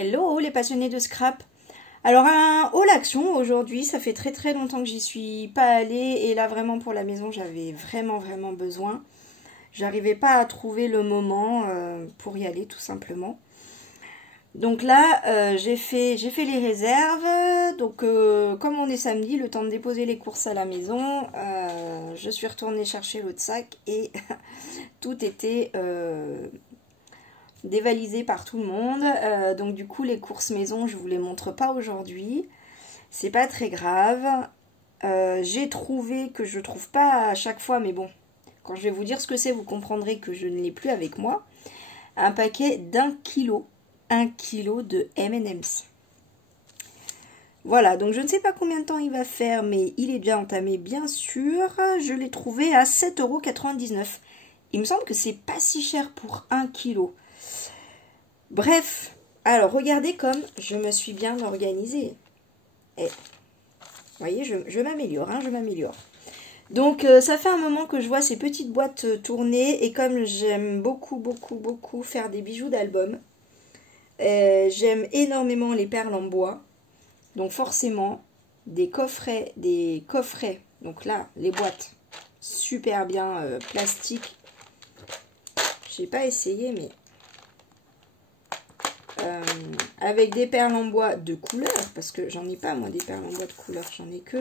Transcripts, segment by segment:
Hello les passionnés de scrap. Alors un haul action aujourd'hui, ça fait très longtemps que j'y suis pas allée et là vraiment pour la maison j'avais vraiment besoin. J'arrivais pas à trouver le moment pour y aller tout simplement. Donc là j'ai fait les réserves, donc comme on est samedi, le temps de déposer les courses à la maison, je suis retournée chercher l'autre sac et tout était dévalisé par tout le monde, donc du coup les courses maison je vous les montre pas aujourd'hui, c'est pas très grave. J'ai trouvé que je trouve pas à chaque fois, mais bon, quand je vais vous dire ce que c'est vous comprendrez que je ne l'ai plus avec moi, un paquet d'1 kg, 1 kg de M&M's. Voilà, donc je ne sais pas combien de temps il va faire, mais il est déjà entamé bien sûr. Je l'ai trouvé à 7,99 €. Il me semble que c'est pas si cher pour 1 kg. Bref, alors regardez comme je me suis bien organisée. Et vous voyez, je m'améliore, hein, je m'améliore. Donc ça fait un moment que je vois ces petites boîtes tourner et comme j'aime beaucoup faire des bijoux d'album, j'aime énormément les perles en bois. Donc forcément, des coffrets, donc là, les boîtes, super bien plastique. J'ai pas essayé, mais avec des perles en bois de couleur, parce que j'en ai pas moi des perles en bois de couleur, j'en ai que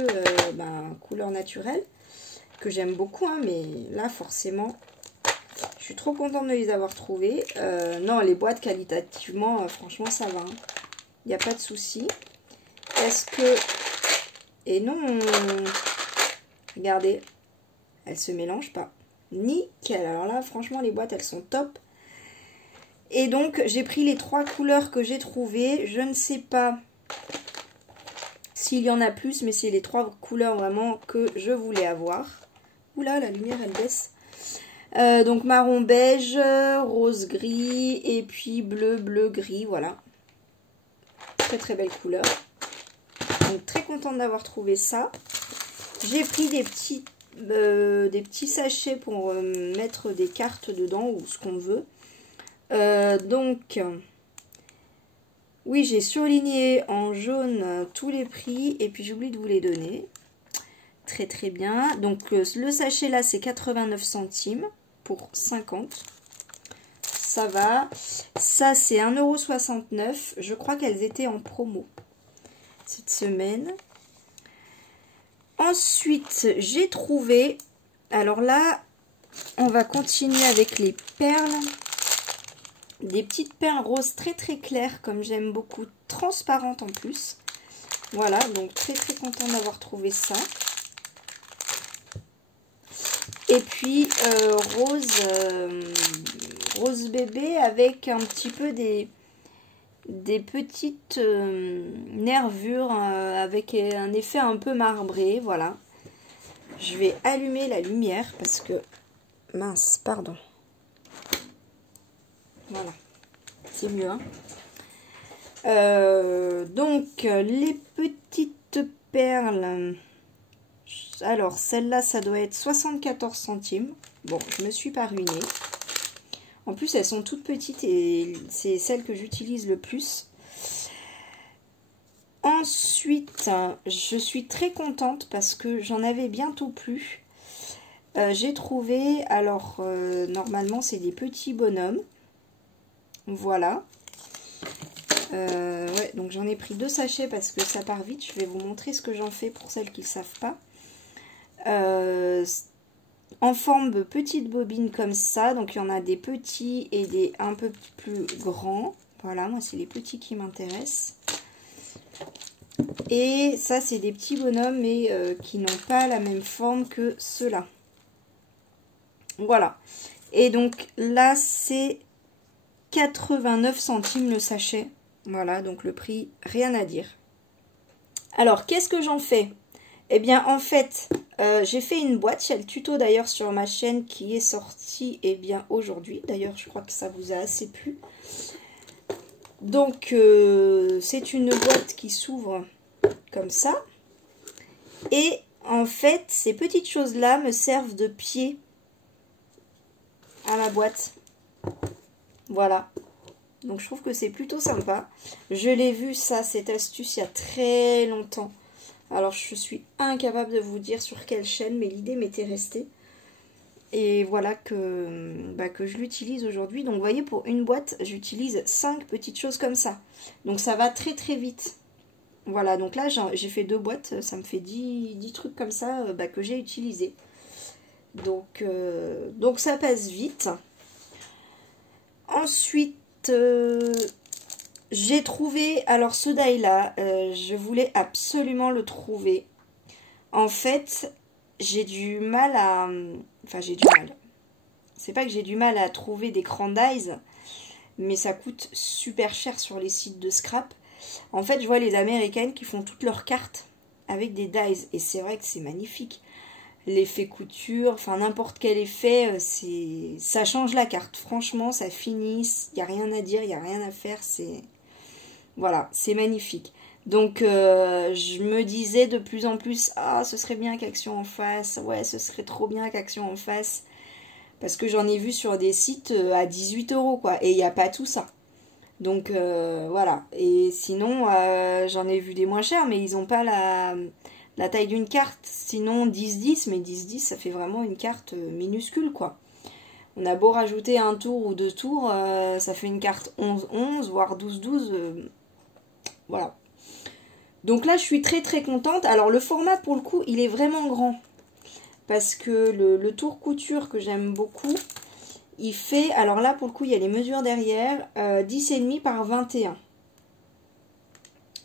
couleur naturelle, que j'aime beaucoup, hein, mais là forcément, je suis trop contente de les avoir trouvées. Non, les boîtes qualitativement, franchement ça va, hein. Il n'y a pas de souci. Est-ce que... Et non, regardez, elles se mélangent pas. Nickel. Alors là, franchement, les boîtes, elles sont top. Et donc, j'ai pris les 3 couleurs que j'ai trouvées. Je ne sais pas s'il y en a plus, mais c'est les 3 couleurs vraiment que je voulais avoir. Oula, la lumière, elle baisse. Donc, marron beige, rose gris, et puis bleu gris, voilà. Très belle couleur. Donc très contente d'avoir trouvé ça. J'ai pris des petits sachets pour mettre des cartes dedans ou ce qu'on veut. Donc oui, j'ai surligné en jaune tous les prix et puis j'oublie de vous les donner. Très bien. Donc le sachet là c'est 89 centimes pour 50. Ça va. Ça c'est 1,69 €. Je crois qu'elles étaient en promo cette semaine. Ensuite, j'ai trouvé, alors là, on va continuer avec les perles, des petites perles roses très claires, comme j'aime beaucoup, transparentes en plus. Voilà, donc très contente d'avoir trouvé ça. Et puis, rose bébé avec un petit peu des petites nervures avec un effet un peu marbré, voilà. Je vais allumer la lumière parce que, mince, pardon. Voilà, c'est mieux, hein. Donc, les petites perles, alors celle-là, ça doit être 74 centimes. Bon, je me suis pas ruinée. En plus, elles sont toutes petites et c'est celles que j'utilise le plus. Ensuite, je suis très contente parce que j'en avais bientôt plus. J'ai trouvé, alors normalement c'est des petits bonhommes. Voilà. Ouais, donc j'en ai pris 2 sachets parce que ça part vite. Je vais vous montrer ce que j'en fais pour celles qui ne savent pas. En forme de petite bobine comme ça, donc il y en a des petits et des un peu plus grands. Voilà, moi c'est les petits qui m'intéressent. Et ça c'est des petits bonhommes mais qui n'ont pas la même forme que ceux-là. Voilà. Et donc là c'est 89 centimes le sachet. Voilà, donc le prix, rien à dire. Alors qu'est-ce que j'en fais? Eh bien, en fait, j'ai fait une boîte. Il y a le tuto d'ailleurs sur ma chaîne qui est sorti aujourd'hui. D'ailleurs, je crois que ça vous a assez plu. Donc, c'est une boîte qui s'ouvre comme ça. Et en fait, ces petites choses-là me servent de pied à la boîte. Voilà. Donc je trouve que c'est plutôt sympa. Je l'ai vu ça, cette astuce, il y a très longtemps. Alors je suis incapable de vous dire sur quelle chaîne, mais l'idée m'était restée. Et voilà que je l'utilise aujourd'hui. Donc vous voyez, pour une boîte, j'utilise 5 petites choses comme ça. Donc ça va très très vite. Voilà, donc là j'ai fait 2 boîtes, ça me fait 10 trucs comme ça que j'ai utilisé. Donc ça passe vite. Ensuite, j'ai trouvé, alors ce die là, je voulais absolument le trouver. En fait, j'ai du mal à... Enfin, j'ai du mal. C'est pas que j'ai du mal à trouver des crans dies, mais ça coûte super cher sur les sites de scrap. En fait, je vois les américaines qui font toutes leurs cartes avec des dies, et c'est vrai que c'est magnifique. L'effet couture, enfin n'importe quel effet, ça change la carte. Franchement, ça finit, il n'y a rien à dire, il n'y a rien à faire, voilà, c'est magnifique. Donc, je me disais de plus en plus, ah, ce serait bien qu'Action en face, ouais, ce serait trop bien qu'Action en face. Parce que j'en ai vu sur des sites à 18 €, quoi, et il n'y a pas tout ça. Donc, voilà. Et sinon, j'en ai vu des moins chers, mais ils n'ont pas la taille d'une carte. Sinon, 10-10, mais 10-10, ça fait vraiment une carte minuscule, quoi. On a beau rajouter un tour ou 2 tours, ça fait une carte 11-11, voire 12-12. Voilà. Donc là, je suis très très contente. Alors, le format, pour le coup, il est vraiment grand. Parce que le tour couture que j'aime beaucoup, il fait... Alors là, pour le coup, il y a les mesures derrière. 10,5 par 21.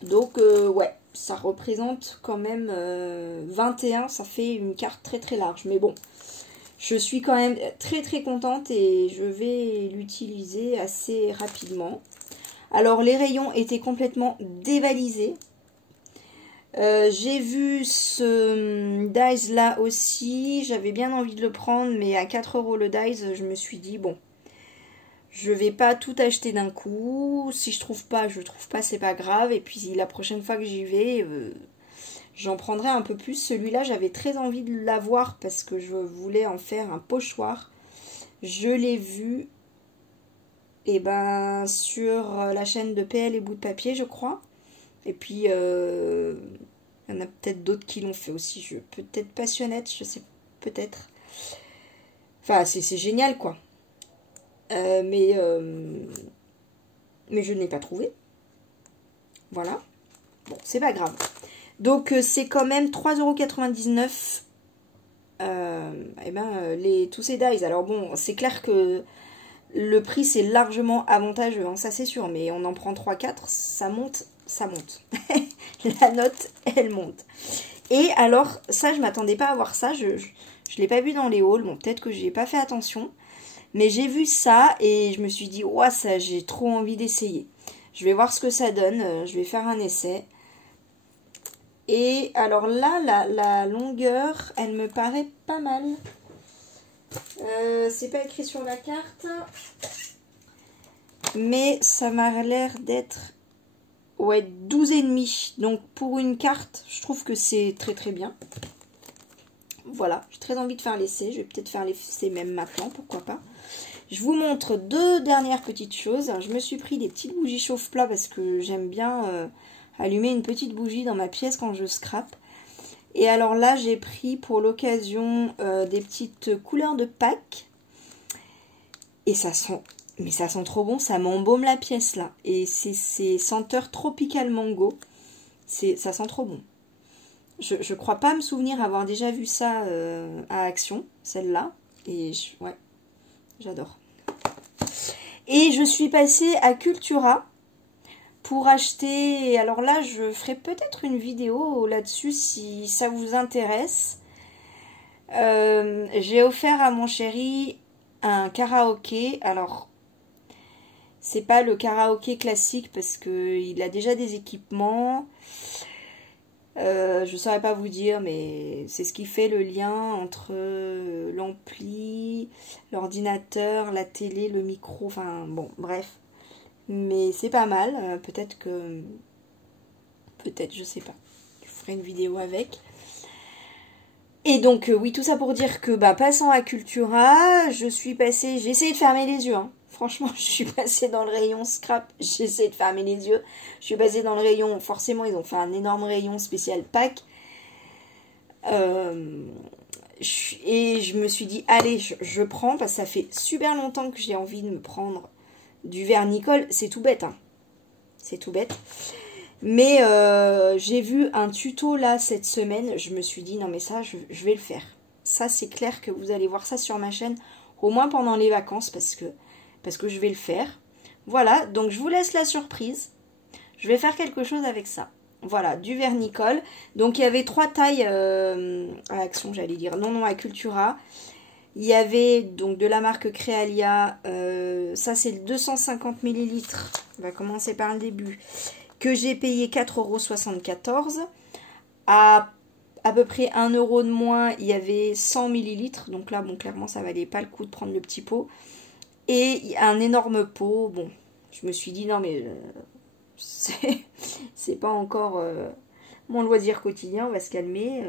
Donc, ouais, ça représente quand même 21. Ça fait une carte très très large. Mais bon, je suis quand même très très contente et je vais l'utiliser assez rapidement. Alors, les rayons étaient complètement dévalisés. J'ai vu ce dies là aussi, j'avais bien envie de le prendre, mais à 4 € le dies, je me suis dit, bon, je vais pas tout acheter d'un coup, si je trouve pas, c'est pas grave, et puis la prochaine fois que j'y vais, j'en prendrai un peu plus. Celui-là, j'avais très envie de l'avoir parce que je voulais en faire un pochoir. Je l'ai vu, et ben, sur la chaîne de PL et Bout de Papier, je crois. Et puis, il y en a peut-être d'autres qui l'ont fait aussi. Peut-être Passionnette, je sais, peut-être. Enfin, c'est génial, quoi. Mais je ne l'ai pas trouvé. Voilà. Bon, c'est pas grave. Donc, c'est quand même 3,99 €. Tous ces dies. Alors bon, c'est clair que le prix, c'est largement avantageux, hein, ça c'est sûr. Mais on en prend 3-4, ça monte. Ça monte. La note, elle monte. Et alors, ça, je m'attendais pas à voir ça. Je l'ai pas vu dans les hauls. Bon, peut-être que j'ai pas fait attention. Mais j'ai vu ça et je me suis dit, ouah, ça, j'ai trop envie d'essayer. Je vais voir ce que ça donne. Je vais faire un essai. Et alors là, la longueur, elle me paraît pas mal. C'est pas écrit sur la carte. Mais ça m'a l'air d'être... Ouais, 12,5. Donc pour une carte, je trouve que c'est très très bien. Voilà, j'ai très envie de faire l'essai. Je vais peut-être faire l'essai même maintenant, pourquoi pas. Je vous montre 2 dernières petites choses. Je me suis pris des petites bougies chauffe-plat parce que j'aime bien allumer une petite bougie dans ma pièce quand je scrape. Et alors là, j'ai pris pour l'occasion des petites couleurs de Pâques. Et ça sent... Mais ça sent trop bon, ça m'embaume la pièce là. Et c'est senteur tropical mango. Ça sent trop bon. Je crois pas me souvenir avoir déjà vu ça à Action, celle-là. Et ouais, j'adore. Et je suis passée à Cultura pour acheter... Alors là, je ferai peut-être une vidéo là-dessus si ça vous intéresse. J'ai offert à mon chéri un karaoké. Alors... c'est pas le karaoké classique parce qu'il a déjà des équipements. Je saurais pas vous dire, mais c'est ce qui fait le lien entre l'ampli, l'ordinateur, la télé, le micro. Enfin bon, bref. Mais c'est pas mal. Peut-être, je sais pas. Je ferai une vidéo avec. Et donc, oui, tout ça pour dire que, passant à Cultura, je suis passée... J'ai essayé de fermer les yeux, hein. franchement, je suis passée dans le rayon scrap. J'essaie de fermer les yeux. Je suis passée dans le rayon, forcément, ils ont fait un énorme rayon spécial Pâques. Et je me suis dit, allez, je prends, parce que ça fait super longtemps que j'ai envie de me prendre du vernicole. C'est tout bête, hein. C'est tout bête. Mais j'ai vu un tuto là cette semaine. Je me suis dit, non mais ça, je vais le faire. Ça, c'est clair que vous allez voir ça sur ma chaîne, au moins pendant les vacances, parce que je vais le faire. Voilà, donc je vous laisse la surprise. Je vais faire quelque chose avec ça. Voilà, du vernicole. Donc il y avait 3 tailles à Action, j'allais dire. Non, à Cultura. Il y avait donc de la marque Créalia. Ça, c'est le 250 ml. On va commencer par le début. Que j'ai payé 4,74 €. À peu près 1 € de moins, il y avait 100 ml. Donc là, bon, clairement, ça valait pas le coup de prendre le petit pot. Et un énorme pot. Bon, je me suis dit, non, mais c'est pas encore mon loisir quotidien. On va se calmer.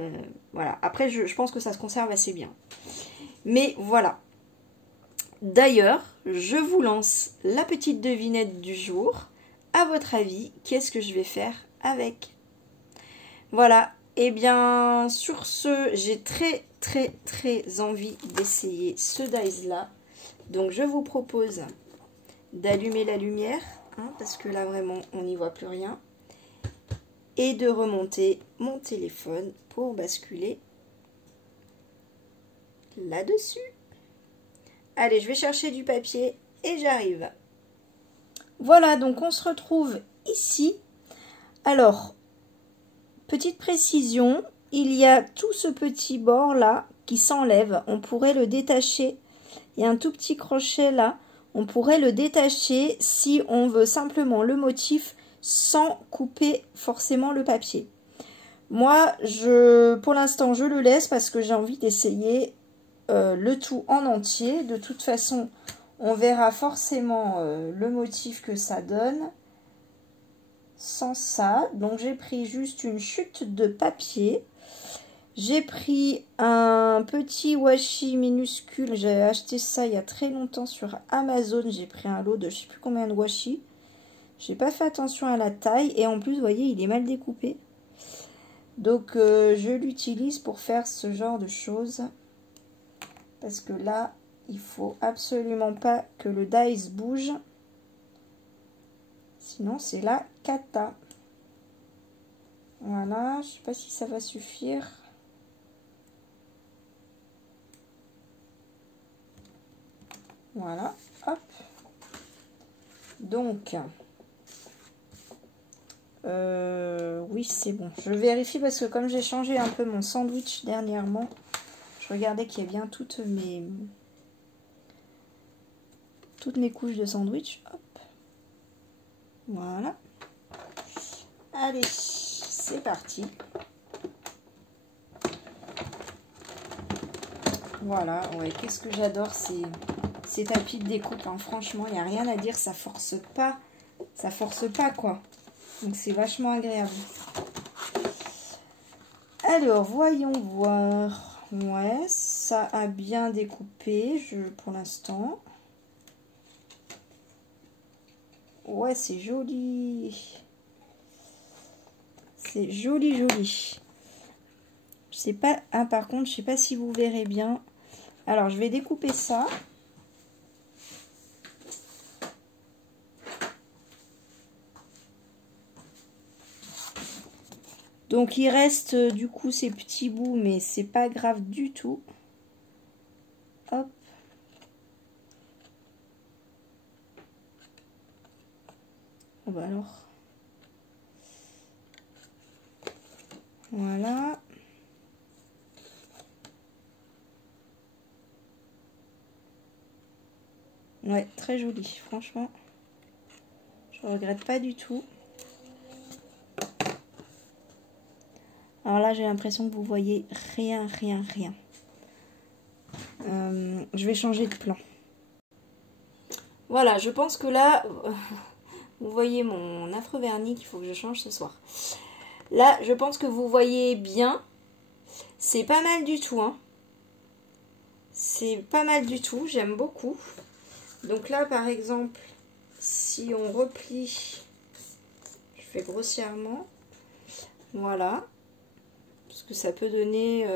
Voilà. Après, je pense que ça se conserve assez bien. Mais voilà. D'ailleurs, je vous lance la petite devinette du jour. À votre avis, qu'est-ce que je vais faire avec? Voilà. Et bien, sur ce, j'ai très envie d'essayer ce dies là. Donc, je vous propose d'allumer la lumière, hein, parce que là, vraiment, on n'y voit plus rien. Et de remonter mon téléphone pour basculer là-dessus. Allez, je vais chercher du papier et j'arrive. Voilà, donc on se retrouve ici. Alors, petite précision, il y a tout ce petit bord là qui s'enlève. On pourrait le détacher. Il y a un tout petit crochet là. On pourrait le détacher si on veut simplement le motif sans couper forcément le papier. Moi, pour l'instant, je le laisse parce que j'ai envie d'essayer le tout en entier. De toute façon, on verra forcément le motif que ça donne sans ça. Donc, j'ai pris juste une chute de papier. J'ai pris un petit washi minuscule. J'avais acheté ça il y a très longtemps sur Amazon. J'ai pris un lot de je ne sais plus combien de washi. J'ai pas fait attention à la taille. Et en plus, vous voyez, il est mal découpé. Donc, je l'utilise pour faire ce genre de choses. Parce que là, il faut absolument pas que le dies bouge. Sinon, c'est la cata. Voilà, je sais pas si ça va suffire. Voilà, hop. Donc, oui, c'est bon. Je vérifie parce que comme j'ai changé un peu mon sandwich dernièrement, je regardais qu'il y a bien toutes mes couches de sandwich. Hop. Voilà. Allez, c'est parti. Voilà, ouais, qu'est-ce que j'adore ces tapis de découpe, hein. Franchement, il n'y a rien à dire, ça force pas quoi. Donc c'est vachement agréable. Alors, voyons voir. Ouais, ça a bien découpé, pour l'instant. Ouais, c'est joli. C'est joli, joli. Je sais pas. Ah, par contre, je sais pas si vous verrez bien. Alors, je vais découper ça. Donc, il reste du coup ces petits bouts, mais c'est pas grave du tout. Hop. Oh bah alors. Voilà. Ouais, très joli, franchement. Je regrette pas du tout. Alors là, j'ai l'impression que vous voyez rien. Je vais changer de plan. Voilà, je pense que là, vous voyez mon affreux vernis qu'il faut que je change ce soir. Là, je pense que vous voyez bien. C'est pas mal du tout, hein. C'est pas mal du tout, j'aime beaucoup. Donc là, par exemple, si on replie, je fais grossièrement, voilà, ce que ça peut donner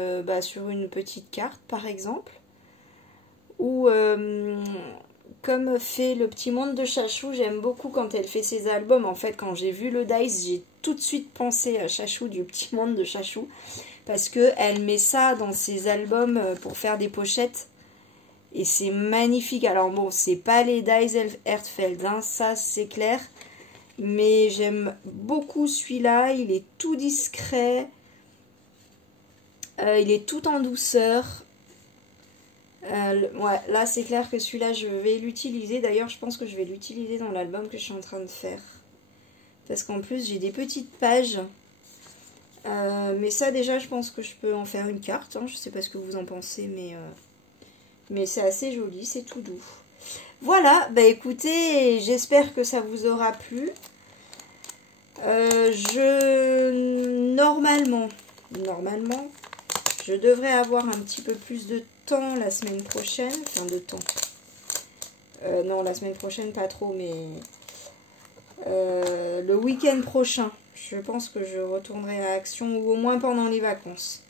sur une petite carte, par exemple, ou comme fait le petit monde de Chachou, j'aime beaucoup quand elle fait ses albums. En fait, quand j'ai vu le dice, j'ai tout de suite pensé à Chachou du petit monde de Chachou, parce que elle met ça dans ses albums pour faire des pochettes. Et c'est magnifique. Alors bon, c'est pas les dies Herzfeld, hein, ça c'est clair. Mais j'aime beaucoup celui-là. Il est tout discret. Il est tout en douceur. Ouais, là c'est clair que celui-là je vais l'utiliser. D'ailleurs, je pense que je vais l'utiliser dans l'album que je suis en train de faire. Parce qu'en plus, j'ai des petites pages. Mais ça déjà, je pense que je peux en faire une carte. Hein. Je sais pas ce que vous en pensez, mais c'est assez joli, c'est tout doux. Voilà, bah écoutez, j'espère que ça vous aura plu. Normalement, je devrais avoir un petit peu plus de temps la semaine prochaine. Enfin, de temps. Non, la semaine prochaine, pas trop, mais le week-end prochain, je pense que je retournerai à Action, ou au moins pendant les vacances.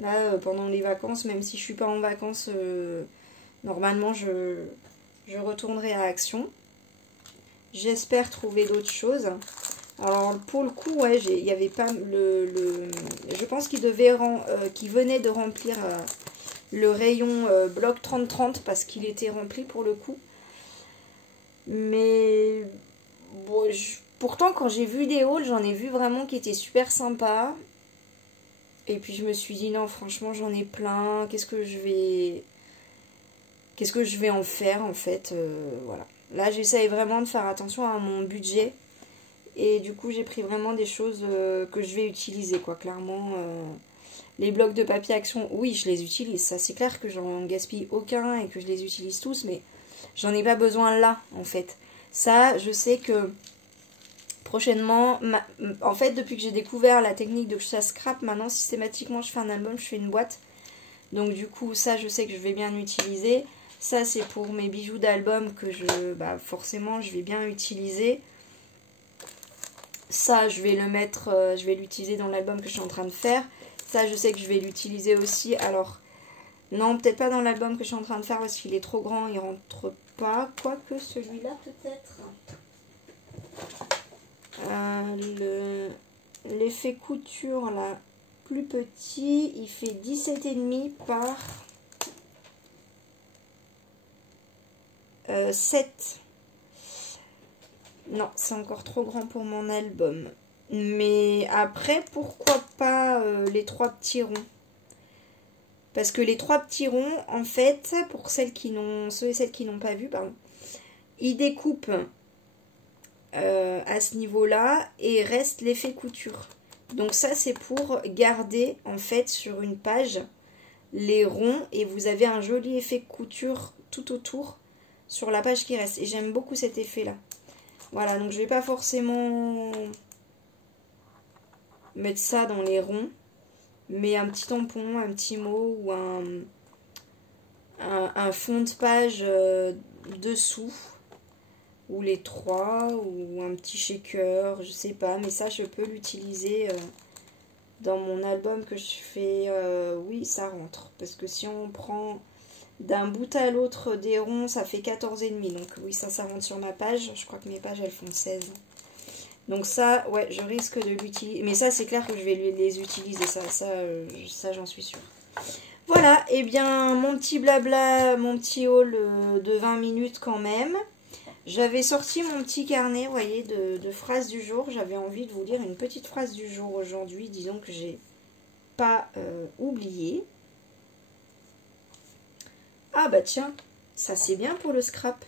Là, pendant les vacances, même si je suis pas en vacances, normalement, je retournerai à Action. J'espère trouver d'autres choses. Alors, pour le coup, ouais, il y avait pas je pense qu'il venait de remplir le rayon bloc 30-30 parce qu'il était rempli pour le coup. Mais bon, pourtant, quand j'ai vu des hauls, j'en ai vu vraiment qui étaient super sympas. Et puis je me suis dit non, franchement j'en ai plein, qu'est-ce que je vais en faire en fait, voilà. Là j'essaye vraiment de faire attention à mon budget et du coup j'ai pris vraiment des choses que je vais utiliser quoi, clairement. Les blocs de papier Action, oui je les utilise, ça c'est clair que j'en gaspille aucun et que je les utilise tous, mais j'en ai pas besoin là en fait. Ça je sais que prochainement, en fait, depuis que j'ai découvert la technique de chasse scrap, maintenant, systématiquement, je fais un album, je fais une boîte. Donc, du coup, ça, je sais que je vais bien utiliser. Ça, c'est pour mes bijoux d'album que forcément, je vais bien utiliser. Ça, je vais le mettre, je vais l'utiliser dans l'album que je suis en train de faire. Ça, je sais que je vais l'utiliser aussi. Alors, non, peut-être pas dans l'album que je suis en train de faire parce qu'il est trop grand, il rentre pas. Quoique celui-là, peut-être. L'effet couture là plus petit, il fait 17,5 par 7. Non, c'est encore trop grand pour mon album. Mais après, pourquoi pas les 3 petits ronds? Parce que les 3 petits ronds, en fait, pour ceux et celles qui n'ont pas vu, pardon, ils découpent à ce niveau-là et reste l'effet couture. Donc ça c'est pour garder en fait sur une page les ronds et vous avez un joli effet couture tout autour sur la page qui reste. Et j'aime beaucoup cet effet là. Voilà, donc je vais pas forcément mettre ça dans les ronds, mais un petit tampon, un petit mot ou un fond de page dessous. Ou les 3, ou un petit shaker, je sais pas. Mais ça, je peux l'utiliser dans mon album que je fais. Oui, ça rentre. Parce que si on prend d'un bout à l'autre des ronds, ça fait 14,5. Donc oui, ça rentre sur ma page. Je crois que mes pages, elles font 16. Donc ça, ouais, je risque de l'utiliser. Mais ça, c'est clair que je vais les utiliser. Ça j'en suis sûre. Voilà, et bien, mon petit blabla, mon petit haul de 20 minutes quand même. J'avais sorti mon petit carnet, vous voyez, de phrases du jour. J'avais envie de vous lire une petite phrase du jour aujourd'hui. Disons que j'ai pas oublié. Ah bah tiens, ça c'est bien pour le scrap.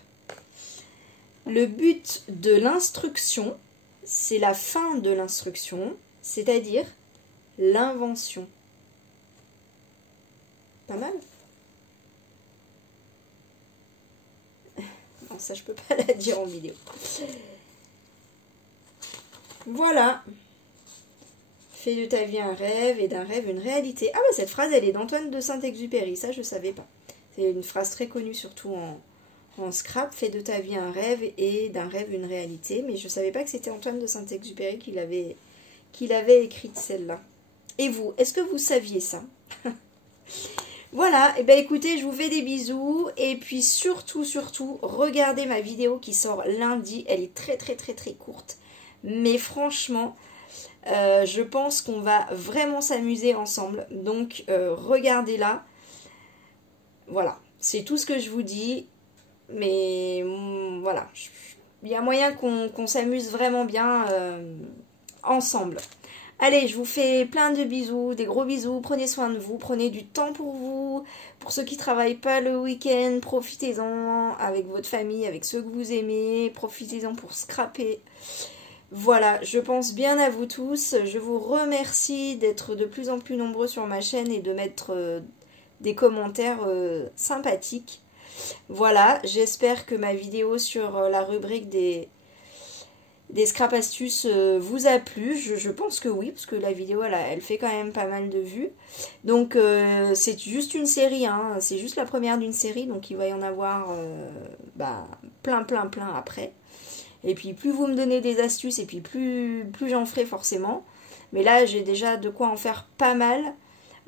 Le but de l'instruction, c'est la fin de l'instruction, c'est-à-dire l'invention. Pas mal ? Non, ça je peux pas la dire en vidéo. Voilà. Fais de ta vie un rêve et d'un rêve une réalité. Ah bah cette phrase elle est d'Antoine de Saint-Exupéry, ça je savais pas. C'est une phrase très connue surtout en scrap, fais de ta vie un rêve et d'un rêve une réalité. Mais je ne savais pas que c'était Antoine de Saint-Exupéry qui l'avait écrite celle-là. Et vous, est-ce que vous saviez ça? Voilà, et bien écoutez, je vous fais des bisous. Et puis surtout, regardez ma vidéo qui sort lundi. Elle est très courte. Mais franchement, je pense qu'on va vraiment s'amuser ensemble. Donc, regardez-la. Voilà, c'est tout ce que je vous dis. Mais voilà, il y a moyen qu'on s'amuse vraiment bien ensemble. Allez, je vous fais plein de bisous, des gros bisous. Prenez soin de vous, prenez du temps pour vous. Pour ceux qui ne travaillent pas le week-end, profitez-en avec votre famille, avec ceux que vous aimez. Profitez-en pour scraper. Voilà, je pense bien à vous tous. Je vous remercie d'être de plus en plus nombreux sur ma chaîne et de mettre des commentaires sympathiques. Voilà, j'espère que ma vidéo sur la rubrique des scrap astuces vous a plu. Je pense que oui, parce que la vidéo elle fait quand même pas mal de vues. Donc c'est juste une série, hein, c'est juste la première d'une série, donc il va y en avoir plein après. Et puis plus vous me donnez des astuces, et puis plus j'en ferai forcément. Mais là j'ai déjà de quoi en faire pas mal.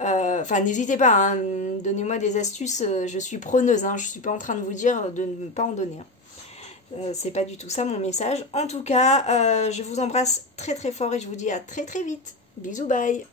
Enfin n'hésitez pas, hein, donnez-moi des astuces, je suis preneuse, hein, je suis pas en train de vous dire de ne pas en donner. Hein. C'est pas du tout ça mon message. En tout cas, je vous embrasse très fort et je vous dis à très vite. Bisous, bye.